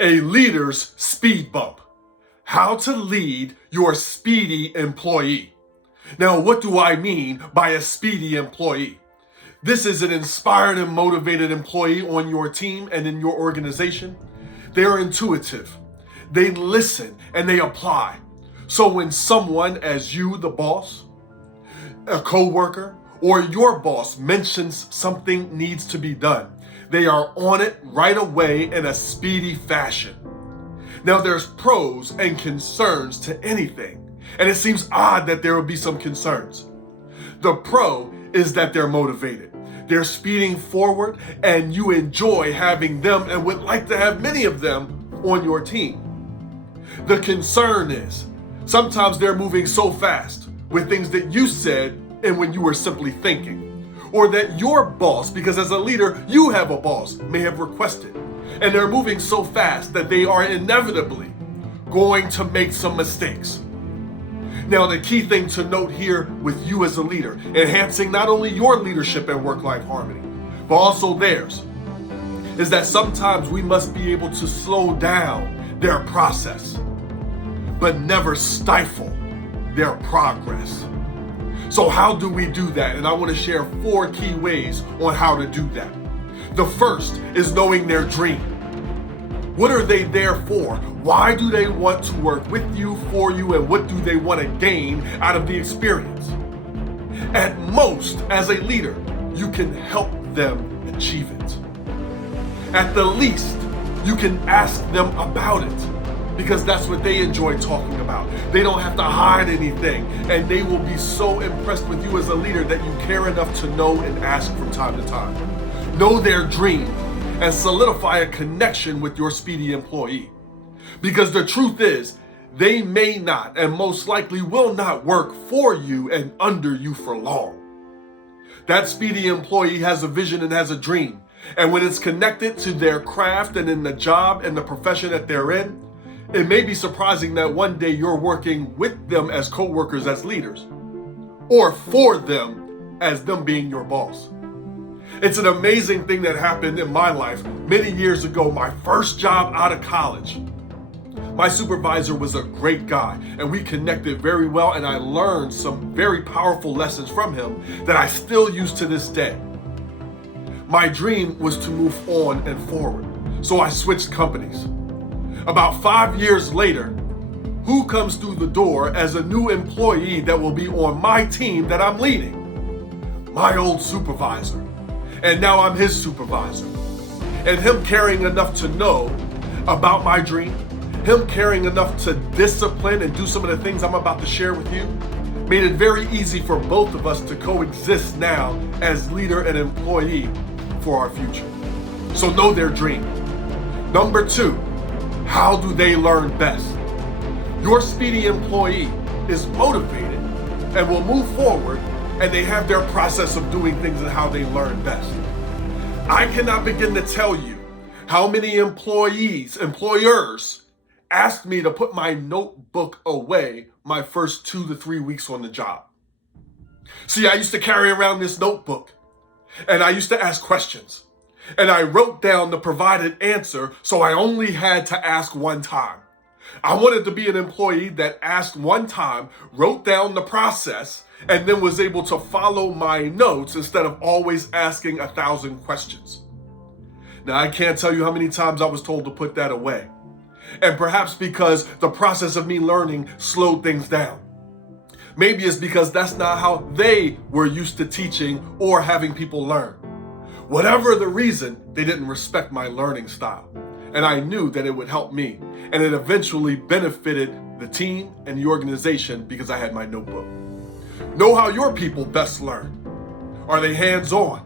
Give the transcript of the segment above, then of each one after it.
A leader's speed bump. How to lead your speedy employee. Now, what do I mean by a speedy employee? This is an inspired and motivated employee on your team and in your organization. They are intuitive. They listen and they apply. So when someone, as you, the boss, a coworker, or your boss mentions something needs to be done, they are on it right away in a speedy fashion. Now, there's pros and concerns to anything, and it seems odd that there will be some concerns. The pro is that they're motivated. They're speeding forward, and you enjoy having them and would like to have many of them on your team. The concern is sometimes they're moving so fast with things that you said and when you were simply thinking, or that your boss, because as a leader you have a boss, may have requested, and they're moving so fast that they are inevitably going to make some mistakes. Now, the key thing to note here with you as a leader, enhancing not only your leadership and work-life harmony, but also theirs, is that sometimes we must be able to slow down their process, but never stifle their progress. So how do we do that? And I want to share 4 key ways on how to do that. The first is knowing their dream. What are they there for? Why do they want to work with you, for you, and what do they want to gain out of the experience? At most, as a leader, you can help them achieve it. At the least, you can ask them about it, because that's what they enjoy talking about. They don't have to hide anything, and they will be so impressed with you as a leader that you care enough to know and ask from time to time. Know their dream and solidify a connection with your speedy employee. Because the truth is, they may not and most likely will not work for you and under you for long. That speedy employee has a vision and has a dream. And when it's connected to their craft and in the job and the profession that they're in, it may be surprising that one day you're working with them as co-workers, as leaders, or for them as them being your boss. It's an amazing thing that happened in my life many years ago, my first job out of college. My supervisor was a great guy, and we connected very well, and I learned some very powerful lessons from him that I still use to this day. My dream was to move on and forward, so I switched companies. About 5 years later, who comes through the door as a new employee that will be on my team that I'm leading? My old supervisor. And now I'm his supervisor. And him caring enough to know about my dream, him caring enough to discipline and do some of the things I'm about to share with you, made it very easy for both of us to coexist now as leader and employee for our future. So know their dream. Number 2, how do they learn best? Your speedy employee is motivated and will move forward, and they have their process of doing things and how they learn best. I cannot begin to tell you how many employers asked me to put my notebook away my first 2 to 3 weeks on the job. See, I used to carry around this notebook, and I used to ask questions, and I wrote down the provided answer, so I only had to ask one time. I wanted to be an employee that asked one time, wrote down the process, and then was able to follow my notes instead of always asking 1,000 questions. Now, I can't tell you how many times I was told to put that away. And perhaps because the process of me learning slowed things down. Maybe it's because that's not how they were used to teaching or having people learn. Whatever the reason, they didn't respect my learning style. And I knew that it would help me. And it eventually benefited the team and the organization because I had my notebook. Know how your people best learn. Are they hands-on?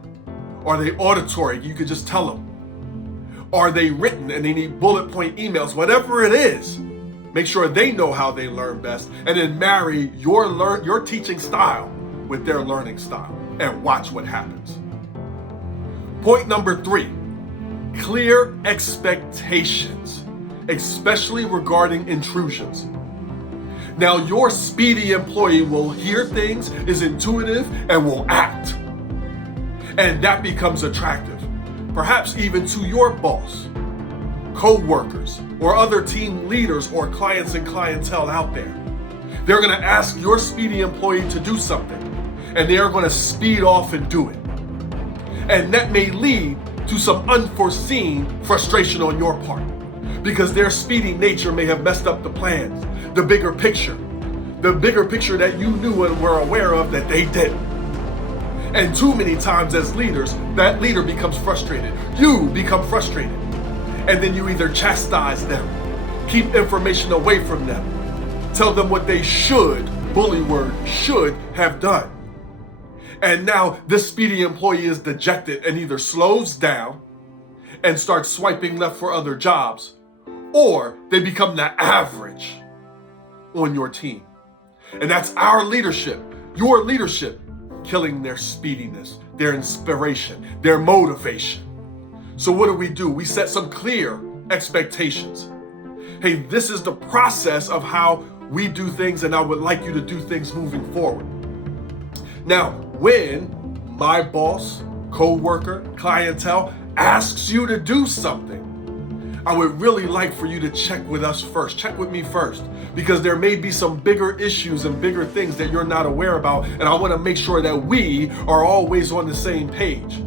Are they auditory? You could just tell them. Are they written and they need bullet point emails? Whatever it is, make sure they know how they learn best, and then marry your teaching style with their learning style and watch what happens. Point number 3, clear expectations, especially regarding intrusions. Now, your speedy employee will hear things, is intuitive, and will act. And that becomes attractive, perhaps even to your boss, co-workers, or other team leaders or clients and clientele out there. They're going to ask your Speedy employee to do something, and they are going to speed off and do it. And that may lead to some unforeseen frustration on your part, because their speedy nature may have messed up the plans, the bigger picture that you knew and were aware of that they didn't. And too many times as leaders, that leader becomes frustrated. You become frustrated. And then you either chastise them, keep information away from them, tell them what they should, bully word, should have done. And now this Speedy employee is dejected and either slows down and starts swiping left for other jobs, or they become the average on your team. And that's our leadership, your leadership, killing their speediness, their inspiration, their motivation. So what do? We set some clear expectations. Hey, this is the process of how we do things, and I would like you to do things moving forward. Now, when my boss, co-worker, clientele asks you to do something, I would really like for you to check with us first. Check with me first, because there may be some bigger issues and bigger things that you're not aware about, and I want to make sure that we are always on the same page.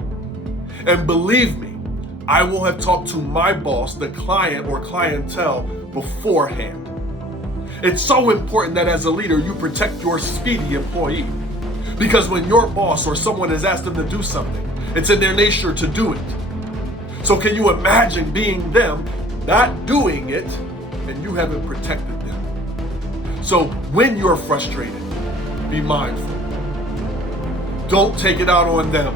And believe me, I will have talked to my boss, the client or clientele, beforehand. It's so important that as a leader, you protect your Speedy employee, because when your boss or someone has asked them to do something, it's in their nature to do it. So can you imagine being them, not doing it, and you haven't protected them? So when you're frustrated, be mindful. Don't take it out on them.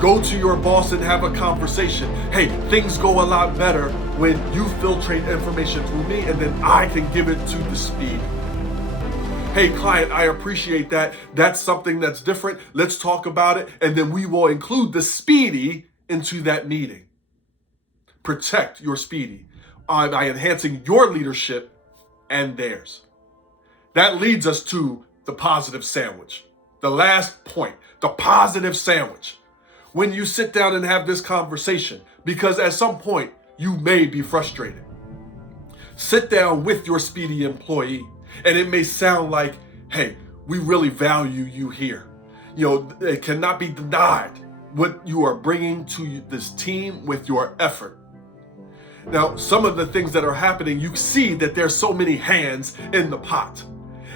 Go to your boss and have a conversation. Hey, things go a lot better when you filtrate information through me, and then I can give it to the Speedy. Hey client, I appreciate that. That's something that's different. Let's talk about it, and then we will include the Speedy into that meeting. Protect your Speedy by enhancing your leadership and theirs. That leads us to the positive sandwich. The last point, the positive sandwich. When you sit down and have this conversation, because at some point you may be frustrated. Sit down with your Speedy employee, and it may sound like, hey, we really value you here. It cannot be denied what you are bringing to this team with your effort. Now, some of the things that are happening, you see that there's so many hands in the pot.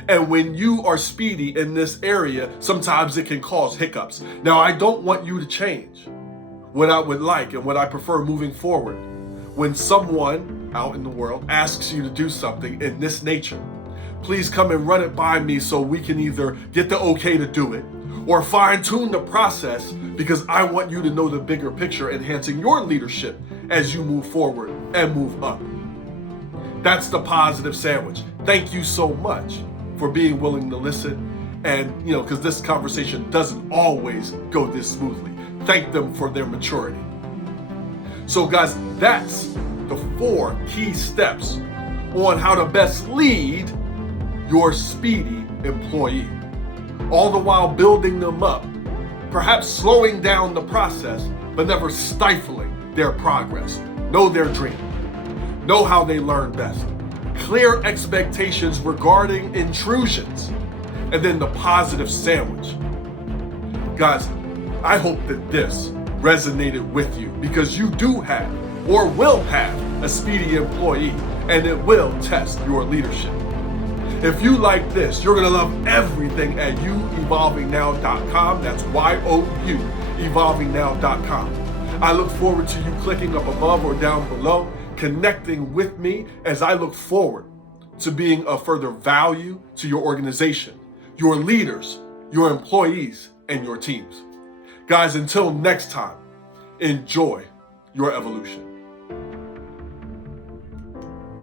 And when you are Speedy in this area, sometimes it can cause hiccups. Now, I don't want you to change. What I would like and what I prefer moving forward, when someone out in the world asks you to do something in this nature, please come and run it by me so we can either get the okay to do it or fine tune the process, because I want you to know the bigger picture, enhancing your leadership as you move forward and move up. That's the positive sandwich. Thank you so much for being willing to listen. And, because this conversation doesn't always go this smoothly. Thank them for their maturity. So guys, that's the 4 key steps on how to best lead your Speedy employee, all the while building them up, perhaps slowing down the process, but never stifling their progress. Know their dream. Know how they learn best. Clear expectations regarding intrusions, and then the positive sandwich. Guys, I hope that this resonated with you, because you do have or will have a Speedy employee, and it will test your leadership. If you like this, you're gonna love everything at youevolvingnow.com. That's YOU, evolvingnow.com. I look forward to you clicking up above or down below, connecting with me as I look forward to being of further value to your organization, your leaders, your employees, and your teams. Guys, until next time, enjoy your evolution.